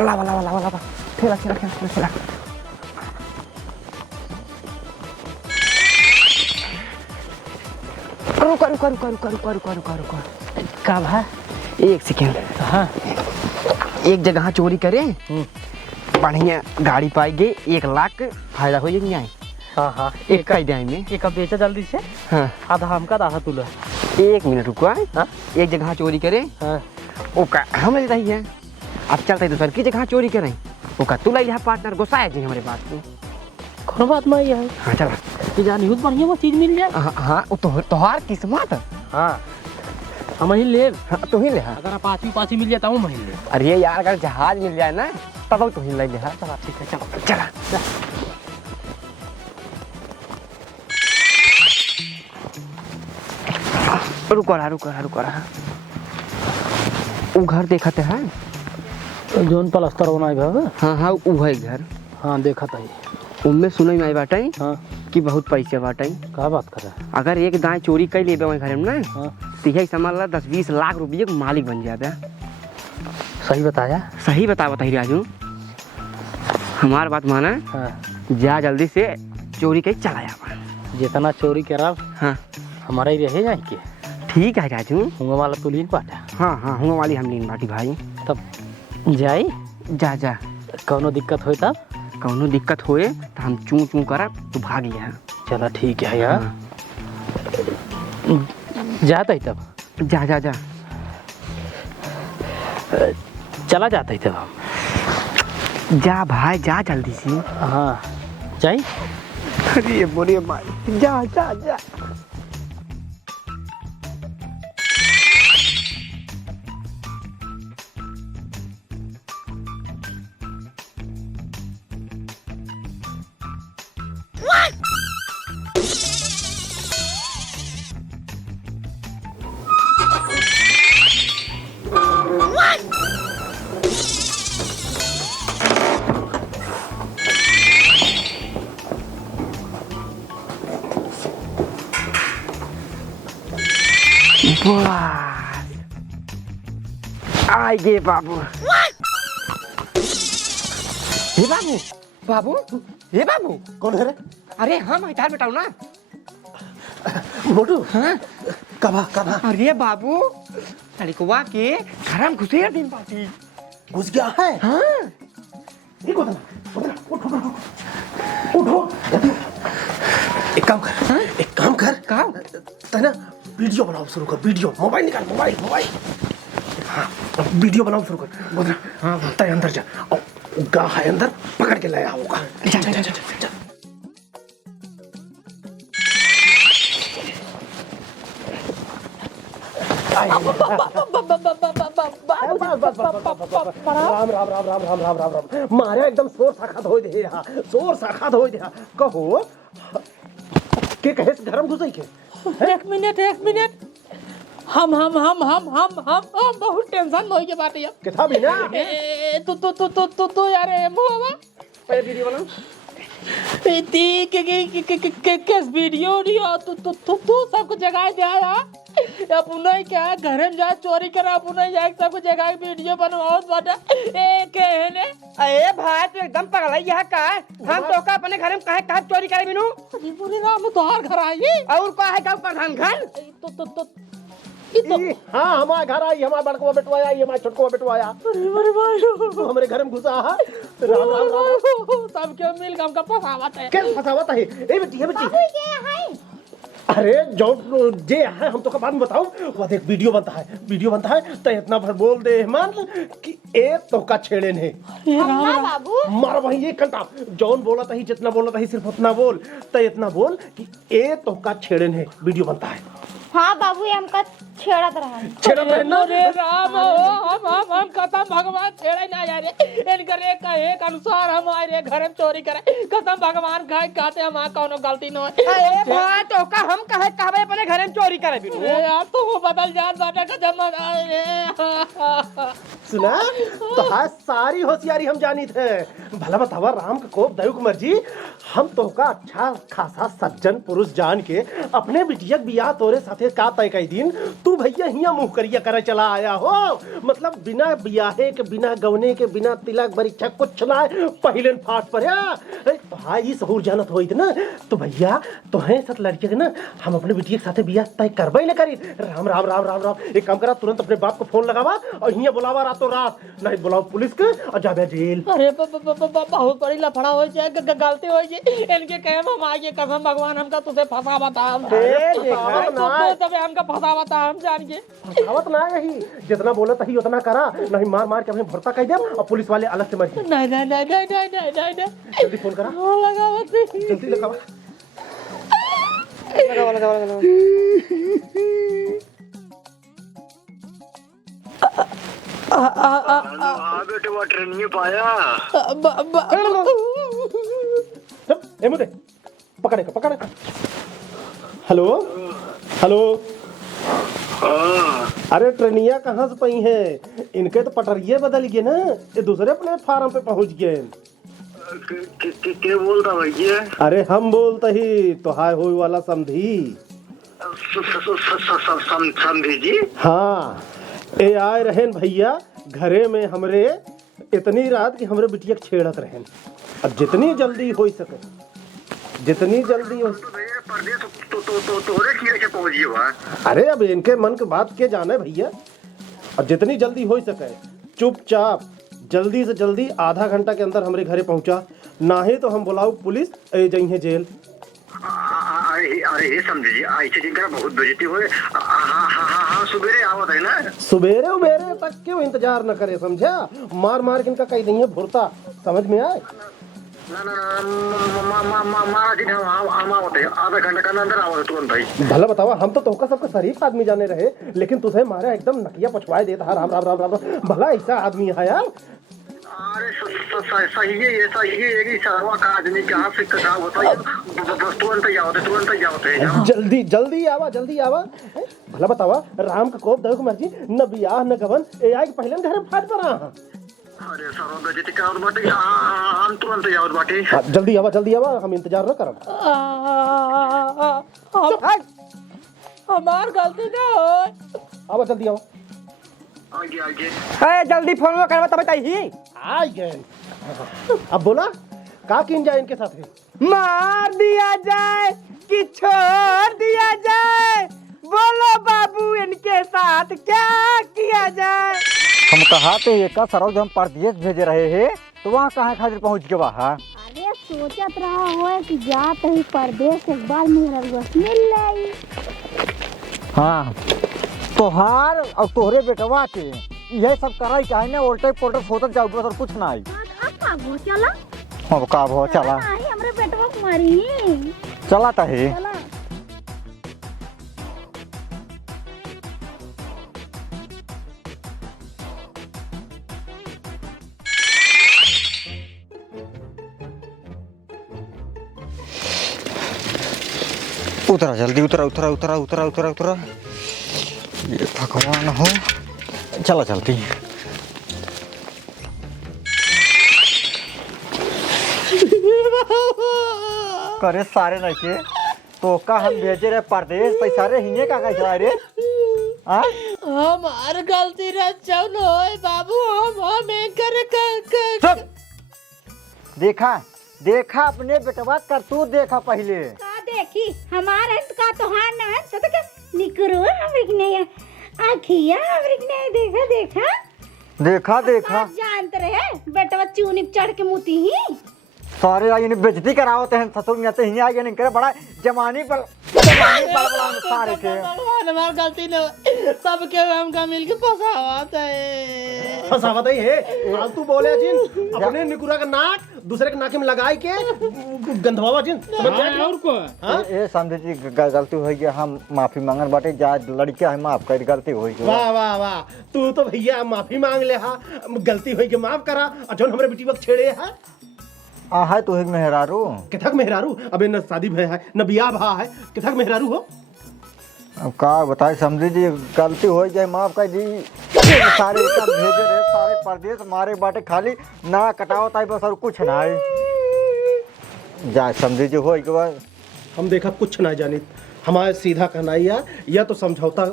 लावा ठेला रुको कब है? एक सेकेंड। हाँ एक जगह चोरी करे बढ़िया गाड़ी पाई गई 1 लाख फायदा हो जाएगी। यहाँ हाँ हाँ एक का ही में। एक अब बेचा जल्दी से। हाँ आधा हमका आधा तुला। 1 मिनट रुको। हाँ? एक जगह चोरी करे हाँ ओका हम ले रही है। अब चलते दूसर की जगह चोरी करें ओका तू ले पार्टनर गुस्सा जी हमारे बात को। कोनो बात नहीं है। हाँ चला तू जानी बहुत बढ़िया वो चीज मिल जाए। हाँ तोहार किस्मत। हाँ हम ही ले। हाँ तू ही ले। अगर आप पाँच मिल जाता हूँ हम ही ले। अरे यार अगर जहाज मिल जाए ना तब तू ही ले ले। चला ठीक है चलो चला रुको रहा वो घर देखते है जोन प्लास्टर बनाए घर। हाँ वो है घर। हाँ देखा था। उनमें सुनो में बाटे हाँ कि बहुत पैसे बाटे। क्या बात कर रहा है? अगर एक दाएं चोरी कर ले वही घर में ना हाँ तो यही समझ ला 10-20 लाख रुपये का मालिक बन जाता। सही बताया। सही बता राजू हमार बात माना। हाँ जा जल्दी से चोरी के चला जा। जितना चोरी करा हाँ हमारा ही रहे जाए के। ठीक है राजू। हुआ वाला तो लीन पाटा। हाँ हुआ वाली हम लीन बाटी भाई। तब जाई जा कोनो दिक्कत हो तब। कौनो दिक्कत होए तो हम चू करब तू भाग लिया। चला ठीक है यार। जाता ही तब। जा चला जाता ही तब हम। जा भाई जा जल्दी से। हाँ जाई। अरे बोले भाई जा आए गे बाबू। हे बाबू हे बाबू कौन है रे? अरे हम इधर बैठाऊ ना। मोटू हाँ कबा अरे बाबू लड़कवा के घर में घुसे दिन पाती घुस गया है। हाँ उठो एक काम कर काम तना वीडियो बनाओ शुरू कर। वीडियो मोबाइल निकाल मोबाइल। हाँ वीडियो बनाओ शुरू कर। बोल हाँ तय अंदर जा गा है अंदर पकड़ के लाया होगा। जा राम मारे एकदम शोर साखात हो दे कहो के कहे गरम घुसई के। एक मिनट हम बहुत टेंशन हो गए बाटे अब। किथा भी ना तू यार मुआ पे वीडियो बनाओ। किस वीडियो तू सबको जगह दे आया। अब उन्हें क्या घर में जाए चोरी करा उन्हें जाए सबको जगह वीडियो बनाओ बाटा एक है ने। अरे भाई तू एकदम पगला यहाँ का हम तो का अपने घर में कहे चोरी करे बिनु। अरे बोले राम तोहार घर आई और का है गांव प्रधान घर तो हाँ हमारे घर आई हमारा बड़को बेटवा आई हमारा छोटको बेटवा आया। अरे भाई हमारे घर में घुसा है। राम सब के मिल गम का फसावत है। क्या फसावत है? ए बेटी अरे जो जे है हम तो का बाद में बताओ। वो देख वीडियो बनता है तो इतना भर बोल दे मन कि ए तो का छेड़े ने अम्मा बाबू मार वही एक घंटा जौन बोला था ही जितना बोला था ही सिर्फ उतना बोल तो इतना बोल कि ए तो का छेड़े ने वीडियो बनता है। हाँ बाबू ये हमका छेड़त रहा छेड़त रहे ना रे राम हम कसम भगवान छेड़े ना यार इनकर एक अनुसार हम आए घर में चोरी करे कसम भगवान खाए कहते हम कोनो गलती न है। ए भाई तो का हम कहे कहबे अपने घर में चोरी करे बिनु ए यार तो वो बदल जान बाटा का जमाना रे। सुना तो हाँ सारी होशियारी हम जानी थे। भला बतावा राम का कोप दयु कुमार जी हम तो का अच्छा खासा सज्जन पुरुष जान के अपने बिटिया बियाह तोरे साथे का तय कई दिन तू भैया हिया मुंह करिया करे चला आया हो। मतलब बिना बियाहे के बिना गवने के बिना तिलक परीक्षा कुछ ना पहले फाट पर तो भाई सहूर जानत होई ना तो भैया तो है सत लड़के के ना हम अपने बिटिया के साथे बियाह तय करबे न करी। राम राम राम राम राम एक काम करा तुरंत अपने बाप को फोन लगावा और हिया बुलावा रातों रात नहीं बुलाओ पुलिस के और जाबे जेल। अरे बहुत बड़ी लफड़ा हो जाए गलती हो जाए इनके कहे हम आइए कसम भगवान हमका तुझे फंसा बता हम तबे हमका फंसा बता हम जान के फंसावत ना यही जितना बोला तही उतना करा नहीं मार मार के अपने भरता कह दे और पुलिस वाले अलग से मर जाए। नहीं जल्दी फोन करा जल्दी लगावा बेटे ट्रेन में पाया ए मुझे पकड़े का हेलो हेलो अरे ट्रेनिया कहाँ से पई है इनके तो पटरिये बदल गए ना ये दूसरे प्लेटफार्म पे पहुंच गए। के बोलता भैया? अरे हम बोलते ही तो हाय होई वाला समझी समझी जी। हाँ ए आए रहेन भैया घरे में हमरे इतनी रात की हमरे बिटिया के छेड़त रहेन अब जितनी जल्दी हो सके जितनी जल्दी हो अरे अब इनके मन की बात के जाने भैया अब जितनी जल्दी हो सके चुपचाप जल्दी से जल्दी आधा घंटा के अंदर हमारे घरे पहुंचा ना ही तो हम बुलाओ पुलिस ए जाइए जेल। अरे समझे जी ऐसे जिनका बहुत बेइज्जती हुए हाँ सुबेरे आवत है ना सुबेरे उबेरे तक क्यों इंतजार न करे समझा मार मार के इनका कहीं नहीं है भुरता समझ में आए ना दिन हम आवत है आधा घंटा के अंदर आवत तुरंत भाई। भला बतावा हम तो तोहका सबका शरीफ आदमी जाने रहे लेकिन तुझे मारे एकदम नकिया पछवाए देता राम राम राम राम भला ऐसा आदमी है यार। अरे सही है ये सही है ये सरवा का आदमी कहाँ से कहा होता है बस तुरंत ही आवत है जल्दी आवा भला बतावा राम का कोप दयो कुमार जी न बियाह न गवन ए आई पहले घर फाट पर अरे सरवा बेइज्जती करावत बाटे हम तुरंत ही आवत बाटे। जल्दी आवा हम इंतजार न करब। हमार गलती ना हो आवा जल्दी आवा आगे ए जल्दी फोन में करवा तब तही आ गए। अब बोला का किन जाए इनके साथ मार दिया जाए कि छोड़ दिया जाए बोलो बाबू इनके साथ क्या किया जाए। हम कहा थे एक का सरोज हम परदेश भेजे रहे हैं तो वहाँ कहाँ खातिर पहुँच के वहाँ अरे सोचत रहा हो कि जात ही परदेश एक बार मेरा बस मिल लाई। हाँ तोहार और तोहरे बेटवा के यही सब कराई चाहे ना उल्टे पोल्टे सोचत जाओ बस और कुछ ना आई। अब चला अब का भो चला हमरे बेटवा मारी चला तहे चला उतरा जल्दी उतरा ये भगवान हो चला जल्दी। करे सारे नहीं के तो का हम भेजे रहे परदेश पैसा रे हिंगे का जा रे हमार गलती रे चौन होए बाबू हम कर देखा अपने बेटवा कर तू देखा पहले का देखी हमारा का तो हां ना सत के निकरो हमरे नहीं आखिया हमरे नहीं देखा जानते रहे बेटवा चूनी चढ़ के मुती ही सारे आई ने बेइज्जती करावत हैं ससुर में आते ही आ गए नहीं करे बड़ा जमानी पर सारे के हमार गलती न सब के हमका मिलके फसावत है। फसावत है फालतू बोले जिन अपने निकुरा का नाक दूसरे के नाक में लगाई के गंधवावा जिन समझ गए और को हां ए समझे जी गलती हो गई, हम माफी मांगन बाटे, जा लड़के है माफ कर, गलती हो गई। वाह वाह वाह, तू तो भैया माफी मांग ले हा, गलती होई के माफ करा। और जोन हमरे बेटी वक्त छेड़े है आ है तो एक मेहरारू किथक मेहरारू, अबे न शादी भय है न बियाह भा है, किथक मेहरारू हो। अब का बताए समझी जी, गलती हो जाए माफ कर दी। सारे का भेजे रहे, सारे परदेश मारे बाटे, खाली ना कटाओ ताई बस और कुछ ना है। जा समझी जी हो के बाद हम देखा कुछ ना जानित, हमारे सीधा कहना या तो समझौता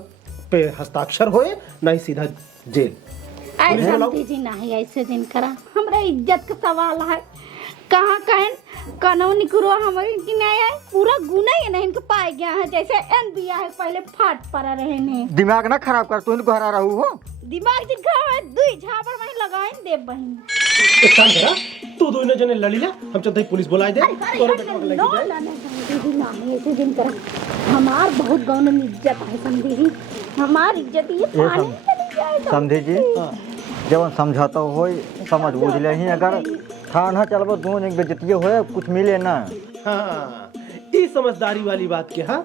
पे हस्ताक्षर होए, ना ही सीधा जेल। ऐसा दीजिए नहीं, ऐसे दिन करा, हमरा इज्जत का सवाल है। कहाँ कहन कानूनी करो हमारी की नहीं है, पूरा गुना ही नहीं इनके पाए गया है, जैसे एन बिया है पहले फाट पड़ा रहे ने। दिमाग ना खराब कर, तू इनको हरा रहू हो। दिमाग दिन खराब है, दुई झापड़ वहीं लगाए देव बहन। एक काम करा, तू दोनों जने लड़ी ला, हम चलते हैं पुलिस बुलाए दे, तोरे बेटा को लेके जाए। नहीं ऐसे दिन करा, हमार बहुत गाँव में इज्जत है समझी जी, हमार इज्जत ये पानी में चली जाए। समझे जी जब समझौता हो समझ बूझ ले ही, अगर थाना चलबो दोनों एक बेइज्जती होए, कुछ मिले ना। हाँ ये समझदारी वाली बात क्या है,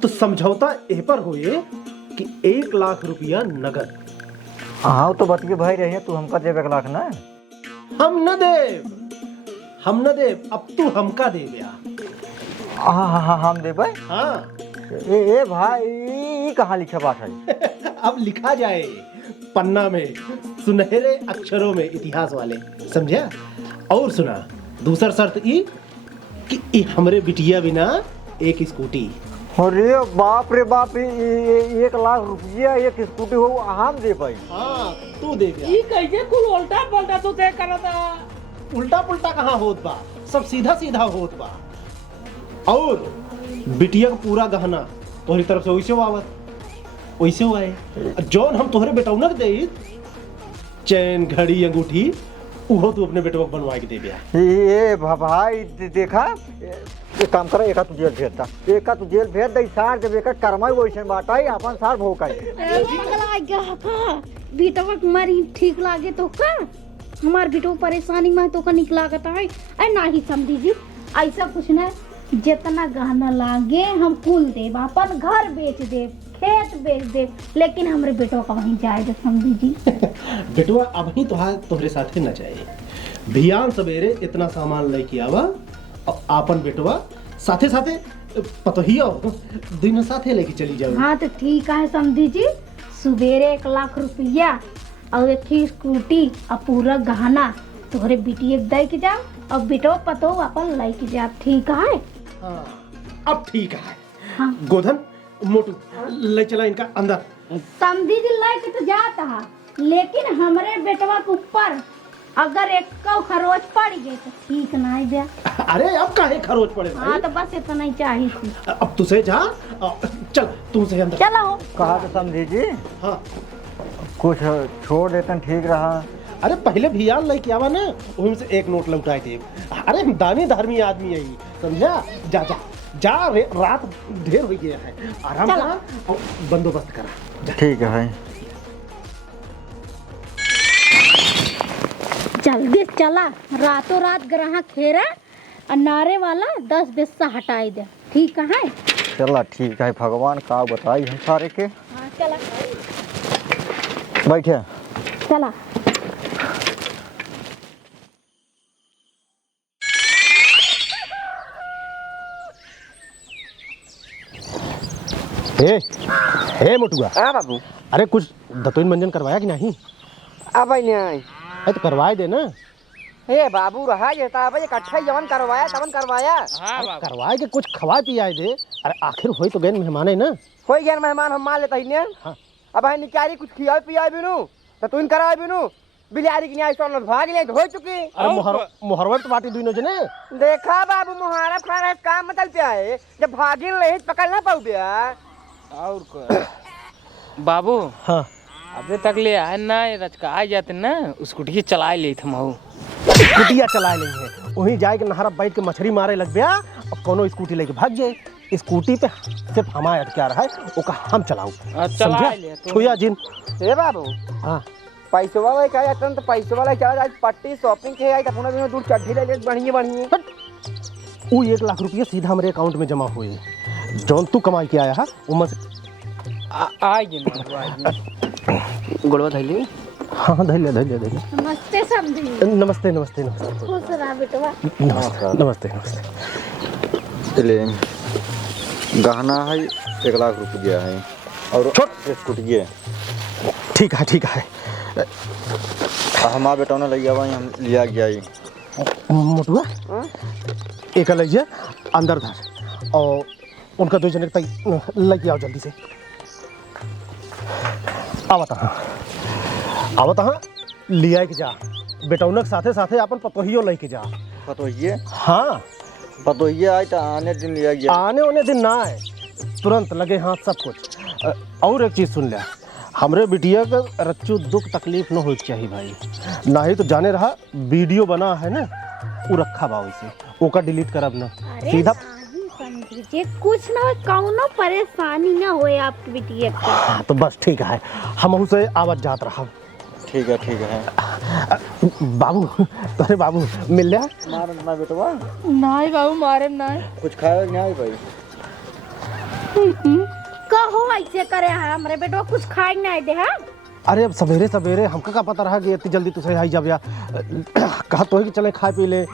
तो समझौता ए पर होए कि 1 लाख रुपया नगद। हाँ तो बतिए भाई रही, तू हमका देवे 1 लाख ना। हम न देव, अब तू हमका दे गया। हाँ हम देवे। हाँ ए भाई ये कहाँ लिखा बात है? अब लिखा जाए पन्ना में, सुनहरे अक्षरों में, इतिहास वाले, समझा। और सुना, दूसरा शर्त ई कि ई हमरे बिटिया बिना एक स्कूटी। अरे बाप रे बाप, 1 लाख रुपया एक स्कूटी हो, हम दे पाई। हाँ तू दे गया। ई कैसे कुल उल्टा पलटा तो दे करता। उल्टा पुल्टा कहाँ होत बा, सब सीधा सीधा होत बा। और बिटिया का पूरा गहना तोहरी तरफ से वैसे आवत, वैसे आए। जौन हम तोहरे बेटौनक दे, चैन घड़ी अंगूठी, उहो तू अपने बेटवा को बनवा के दे दिया। ये भाई देखा, एक काम करा, एक तू जेल भेज दा, एक तू जेल भेज दे, सार जब एक कर्मा वैसे बाटाई अपन सार भोकाई। पगला गया का बेटवा मारी ठीक लागे तो का, हमार बेटो परेशानी में तो का निकला गता है। अरे नहीं समझी जी, ऐसा कुछ ना, जितना गहना लागे हम कुल देव, अपन घर बेच देव, खेत बेच देव, लेकिन हमरे बेटो का वहीं जाए समझी जी। बेटवा अब ही तोहरे साथे न जाए, भियान सवेरे इतना सामान लेके आवा, और आपन बेटवा साथे साथे पतोहिया दोनों साथे लेके चली जाओ। हाँ तो ठीक है समझी जी, सवेरे 1 लाख रुपया और एक ही स्कूटी और पूरा गहना तोहरे बिटिया दे के जाओ, और बेटो पतो अपन लेके जाओ, ठीक है। हाँ अब ठीक है। हाँ। गोधन मोटू ले चला इनका अंदर। समझी जी लेके तो जाता है, लेकिन हमरे बेटवा के ऊपर अगर एक खरोच पड़ गई तो ठीक ना है बे। अरे अब काहे खरोच पड़े भाई? हाँ तो बस इतना ही चाहिए थी। अब तुझे जा, चल तू से अंदर चलो। कहा तो समझी जी, हाँ कुछ छोड़ देते ठीक रहा। अरे पहले भियान लेके आवा ना, वहीं से एक नोट लौटाए थे। अरे दानी धर्मी आदमी यही, समझा। जा जा जा, रात ढेर हो गया है, आराम करा और बंदोबस्त करा जा। ठीक है भाई। जल्दी चला, रातों रात ग्राहक खेरा और नारे वाला 10 पैसा हटाई दे, ठीक है। चला ठीक है, भगवान का बताई हम सारे के। हाँ चला बैठे चला। हे मोटुआ। हाँ बाबू। अरे कुछ दतोइन मंजन करवाया कि नहीं? अब नहीं। अरे तो करवाए दे ना। हे बाबू रहा ये था भाई, इकट्ठा जवन करवाया तवन करवाया। हाँ करवाए के कुछ खवा पियाए दे। अरे आखिर होई तो गए मेहमान है ना। कोई गैर मेहमान हम मान लेता ही ने। हाँ। अब भाई निकाली कुछ खियाए पियाए बिनु तो तुम कराए बिनु बिलारी की न्याय स्टोन भाग ले तो हो चुकी। अरे मोहरवत पार्टी दुनो जने। देखा बाबू मुहारब खा रहा काम मतलब क्या है, जब भागिन रही पकड़ ना पाऊ बिया। और को बाबू। हाँ अबे तक ले आए ना, रचका आ जाते ना, उसको ठीक चला ले थे महू। स्कूटिया चला ली है, वहीं जाए के नहरा बैठ के मछली मारे लग गया और कोनो स्कूटी लेके भाग जाए। स्कूटी पे सिर्फ हमारा अटका रहा है ओका हम चलाऊ चला ले तो छुया जिन। ए बाबू हाँ पैसो वाला क्या जाता तो पैसो वाला क्या आज पट्टी शॉपिंग के आई अपना दिन दूर चड्ढी ले ले बढ़िया बढ़िया वो 1 लाख रुपया सीधा हमारे अकाउंट में जमा हुए जौन तू कमाई के आया है उमर से आएगी ना गुड़वा धैली। हाँ धैर्य धैर्य धैर्य। नमस्ते समझी। नमस्ते नमस्ते नमस्ते खुश रहा बेटवा। नमस्ते नमस्ते। ले गहना है 1 लाख रुपया है और स्कूटी है। ठीक है हमारा बेटा ने लिया भाई हम लिया गया मोटुआ एक लइया अंदर धर और उनका 2 जने लेके आओ जल्दी से। आवत हाँ लिया के जा बेटौनक साथे साथे अपन पतोहियो लेके जा। पतोहिए हाँ पतोहिए आए तो आने दिन लिया गया। आने ओने दिन ना आए तुरंत लगे हाथ सब कुछ। और एक चीज़ सुन लिया हमरे बिटिया का रच्चू दुख तकलीफ न हो चाहिए भाई नहीं तो जाने रहा वीडियो बना है ना वो रखा बा वैसे ओका डिलीट करब ना सीधा। समझिए कुछ ना हो कौनो परेशानी ना होए आपकी बिटिया के। हाँ तो बस ठीक है हम उसे आवाज जात रहा। ठीक है बाबू अरे बाबू मिल लिया मार ना बेटवा नहीं बाबू मारे नहीं कुछ खाया नहीं भाई। कहो ऐसे करे है हमरे बेटवा कुछ खाए नहीं दे है। अरे अब सवेरे सवेरे हमका का पता रहा कि इतनी जल्दी तुझे आई जब या कहा तो है कि चले खाए पी ले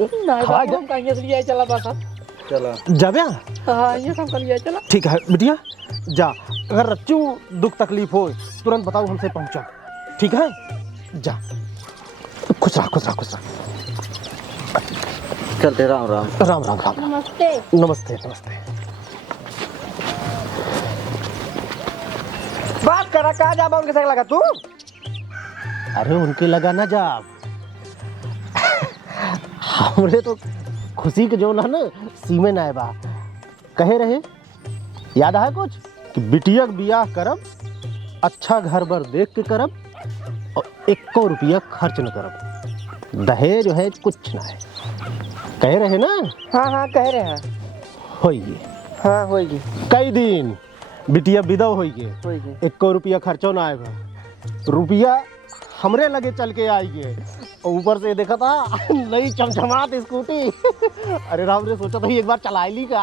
नहीं बाबू हम कहीं से लिए चला बस चला जब या। हाँ ये सब कर लिया चला। ठीक है बिटिया जा अगर रच्चू दुख तकलीफ हो तुरंत बताओ हमसे पहुंचा ठीक है जा खुश रहा। चलते राम राम। राम। नमस्ते। नमस्ते बात करा कहा जा उनके संग लगा तू। अरे उनके लगा ना जा हमरे तो खुशी के जो ना सीमे ना बा कहे रहे याद है कुछ कि बिटिया के बियाह करब अच्छा घर बर देख के करब और 1 रुपया खर्च न करब दहेज है कुछ ना है कहे रहे ना। हाँ कह रहे हैं होइए हाँ होगी कई दिन बिटिया विदा होइए होगी 1 रुपया खर्चो ना आएगा रुपया हमरे लगे चल के आइए ऊपर से देखा था नई चमचमात स्कूटी अरे राम ने सोचा था एक बार चला ली का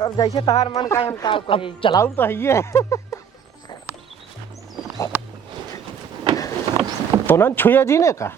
अब जैसे तहार मन का हम का अब चलाऊ तो है तो ना छुया जी ने का